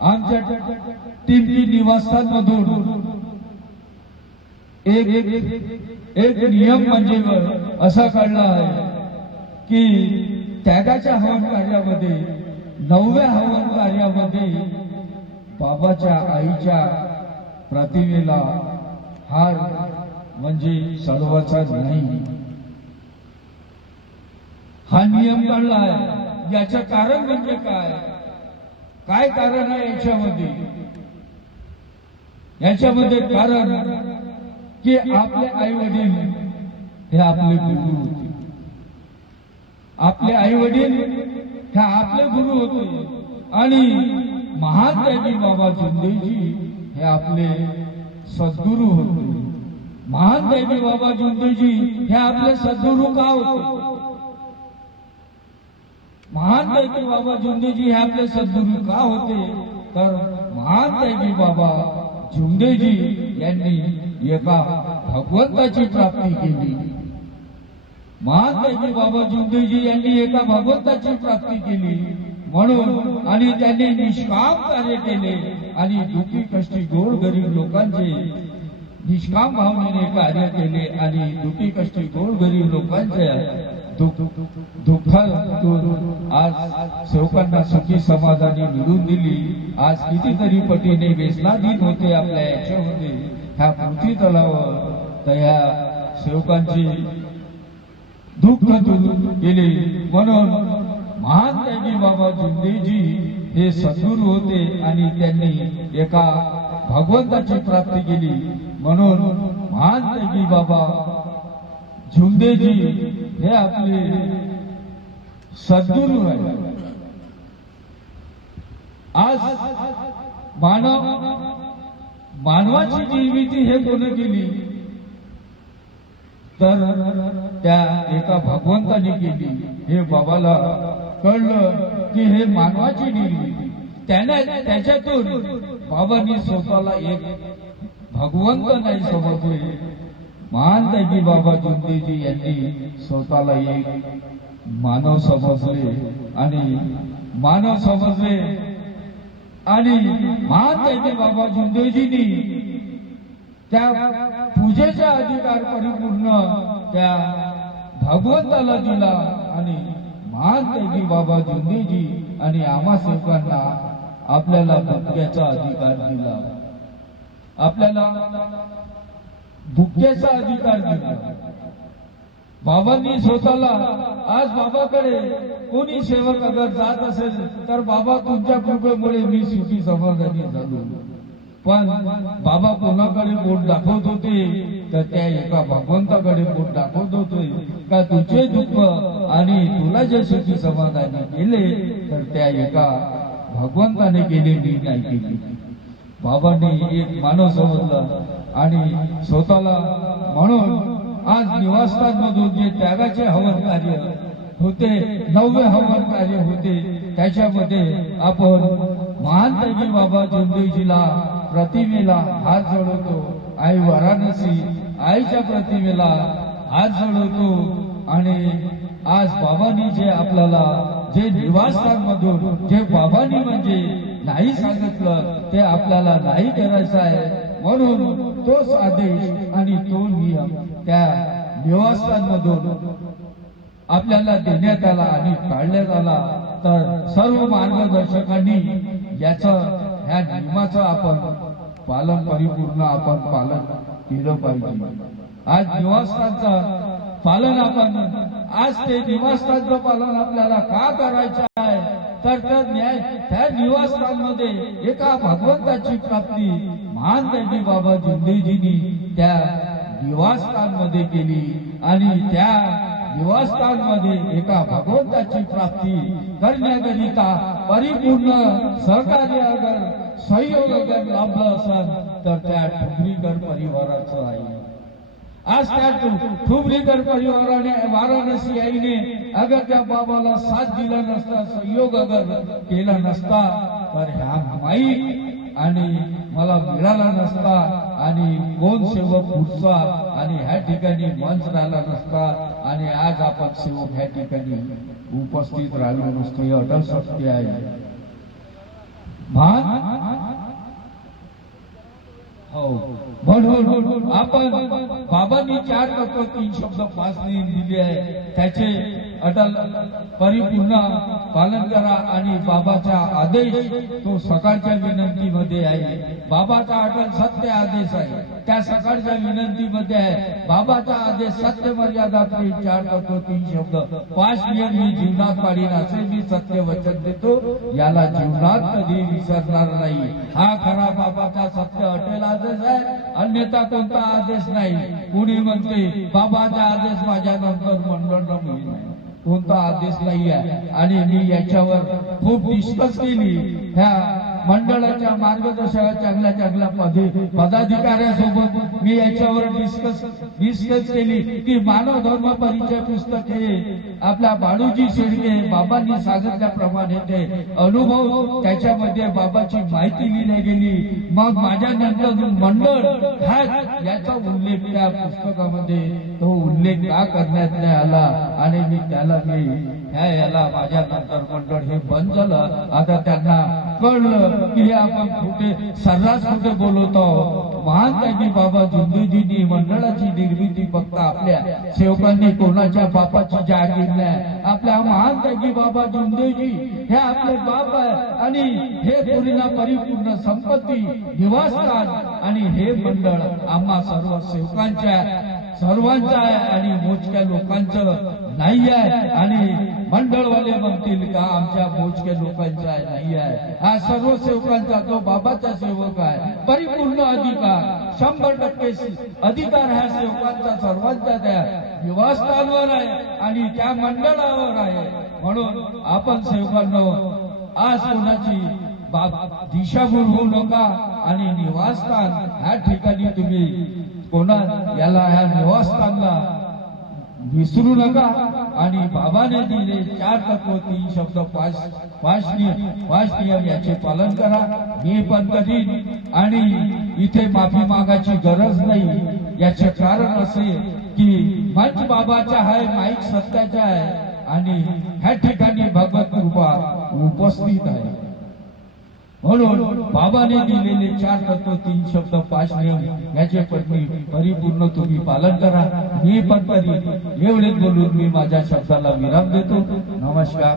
आमच्या तीन निवासस्थानमधून एक नियम म्हणजे असा काढला आहे की त्यागाच्या हवन कार्यामध्ये 9व्या हवन कार्यामध्ये बाबाच्या आईच्या प्रतिमेला हार म्हणजे चढवायचा नाही, हा नियम काढला आहे। याचं कारण म्हणजे काय कारण आहे याच्यामध्ये कारण की आपले आई वडील हे आपले गुरु होते, आपले आई वडील हे आपले गुरु होते आणि महान त्यागी बाबा जुंदेजी हे आपले सद्गुरु होते। महान त्यागी बाबा जुंदेजी हे आपले सद्गुरु का होते? महान त्यागी बाबा जुंदेजी हे आपले सद्गुरु का होते? तर महान त्यागी बाबा जुंदेजी यांनी एका भगवंताची प्राप्ती केली। महान त्यागी बाबा जुंदेजी यांनी एका भगवंताची प्राप्ती केली म्हणून आणि त्यांनी निष्काम कार्य केले आणि दुःखी कष्टी गोरगरीब लोकांचे निष्काम भावनेने कार्य केले आणि दुःखी कष्टी गोरगरीब लोकांचे दुःख आज सेवकांना सुखी समाधानी मिळून दिली। आज कितीतरी पटीने व्यसनाधीन होते आपल्या याच्यामध्ये ह्या पृथ्वी तलावर, तर ह्या सेवकांची दुःख दूर केले म्हणून महान त्यागी बाबा जुंदेजी हे सद्गुरू होते आणि त्यांनी एका भगवंताची प्राप्ती केली म्हणून महान त्यागी बाबा जुंदेजी हे आपले सद्गुरू आहे। आज मानवाची निर्मिती हे कोणी केली? तर त्या एका भगवंताने केली। हे बाबाला कळलं की हे मानवाची निर्मिती, त्याच्यातून बाबांनी स्वतःला एक भगवंत नाही समजले। महान त्यागी बाबा जुंदेजी यांनी स्वतःला एक मानव समजले आणि महान त्यागी बाबा जुंदेजींनी त्या पूजेचा अधिकार परिपूर्ण त्या भगवंताला दिला आणि महान त्यागी बाबा जुंदेजी आणि आम्हा सेवकांना आपल्याला भुक्याचा अधिकार दिला, आपल्याला भुक्याचा अधिकार दिला। बाबांनी स्वतःला आज बाबाकडे कोणी सेवक अगर जात असेल तर बाबा तुमच्या कृपेमुळे मी सुखी समाधानी झालो, पण बाबा कोणाकडे बोट दाखवत होते तर त्या एका भगवंताकडे बोट दाखवत होते का तुझे दुःख आणि तुला जे सुखी समाधानी केले तर त्या एका भगवंताने केले, मी नाही केली। बाबांनी एक मानव समजला आणि स्वतःला म्हणून आज निवासस्थानमधून जे त्यागाचे हवन कार्य होते, 9वे हवन कार्य होते, त्याच्यामध्ये आपण महान त्यागी बाबा जुंदेजीला प्रतिमेला हात जोडवतो, आई वाराणसी आईच्या प्रतिमेला हात जोडवतो आणि आज बाबांनी जे आपल्याला जे निवासस्थानमधून जे बाबांनी म्हणजे नाही सांगितलं ते आपल्याला नाही करायचं आहे म्हणून तोच आदेश आणि तो नियम त्या निवासस्थानमधून आपल्याला देण्यात आला आणि काढण्यात आला। तर सर्व मार्गदर्शकांनी ह्या नियमाचं आपण पालन परिपूर्ण पालन केलं पाहिजे। आज निवासस्थानचं पालन आज ते निवासस्थानचं पालन आपल्याला का करायचं आहे तर त्या निवासस्थानमध्ये एका भगवंताची प्राप्ती महान त्यागी बाबा जुंदेजींनी त्या निवासस्थानमध्ये केली आणि त्या निवासस्थानमध्ये एका भगवंताची प्राप्ती करण्याकरिता परिपूर्ण सहकार्य अगर सहयोग अगर लाभलं असेल तर त्या ठुमरीकर परिवाराचं आहे। आज त्या ठुमरीकर परिवाराने वाराणसी आईने अगर त्या बाबाला साथ दिला नसता, सहयोग अगर केला नसता तर ह्या माई आणि मला मिळाला नसता आणि कोण सेवक पुढचा आणि ह्या ठिकाणी मंच राहिला नसता आणि आज आपण सेवक ह्या ठिकाणी उपस्थित राहिलो नसतो। अटल सत्य आहे। महान म्हणून आपण बाबांनी 4 तत्व 3 शब्द 5 नियम दिले आहे, त्याचे अटल परिपूर्ण पालन करा. आणि बाबाचा आदेश तो सकाळच्या विनंतीमध्ये आहे. बाबाचा अटल सत्य आदेश आहे, त्या सकाळच्या विनंतीमध्ये आहे. बाबाचा आदेश सत्य, मर्यादा, प्रेम, 4 तत्व 3 शब्द 5 नियम मी जीवनात पाळीन असे मी सत्य वचन देतो. याला जीवनात कधी विसरणार नाही. हा खरा बाबाचा सत्य अटेल आदेश आहे, अन्यथा कोणता आदेश नाही. कुणी म्हणते बाबाचा आदेश माझ्या नंतर मंडळ होईल, कोणता आदेश नाही आहे. आणि मी याच्यावर खूप डिस्कस केली. ह्या मंडळाच्या मार्गदर्शक चांगल्या चांगल्या पदाधिकाऱ्यांसोबत मी याच्यावर डिस्कस केली की मानव धर्म परिचय पुस्तक हे आपल्या बाळूजी शेडगे बाबांनी सांगितल्याप्रमाणे ते अनुभव त्याच्यामध्ये बाबाची माहिती लिहिली गेली. मग माझ्या नंतर मंडळ हा याचा उल्लेख त्या पुस्तकामध्ये तो उल्लेख का करण्यात नाही आला. आणि मी त्याला याला माझ्या नंतर मंडळ हे बंद झालं. आता त्यांना कळलं की हे आपण कुठे सर्रास कुठे बोलवतो. महान त्यागी बाबा झुंजूजींनी मंडळाची निर्मिती फक्त आपल्या सेवकांनी कोणाच्या बापाची जागीर नाही. आपल्या महान त्यागी बाबा झुंजूजी हे आपले बाप आहे आणि हे पुरीला परिपूर्ण संपत्ती निवासस्थान. आणि हे मंडळ आम्हा सर्व सेवकांच्या सर्वांचं आहे आणि मोजक्या लोकांचं नाही आहे. आणि मंडळवाले म्हणतील का आमच्या मोजक्या लोकांचा नाही आहे. हा सर्व सेवकांचा जो बाबाचा सेवक आहे. परिपूर्ण अधिकार 100% अधिकार ह्या सेवकांचा सर्वांचा त्या निवासस्थानावर आहे आणि त्या मंडळावर आहे. म्हणून आपण सेवकांनो आज कोणाची दिशाभूल होऊ नका. आणि निवासस्थान ह्या ठिकाणी तुम्ही कोणा याला ह्या निवासस्थानला विसरू नका. आणि बाबाने दिले 4 तत्व 3 शब्द 5 नियम याचे पालन करा. मी पण करीन आणि इथे माफी मागायची गरज नाही. याचे कारण असे की मंच बाबाचा आहे, माईक सत्याचा आहे आणि ह्या ठिकाणी भगवत कृपा उपस्थित आहे. म्हणून बाबाने दिलेले 4 तत्व 3 शब्द 5 नियम याचे परिपूर्ण तुम्ही पालन करा. मी पण करीन. एवढेच बोलून मी माझ्या शब्दाला विराम देतो. नमस्कार.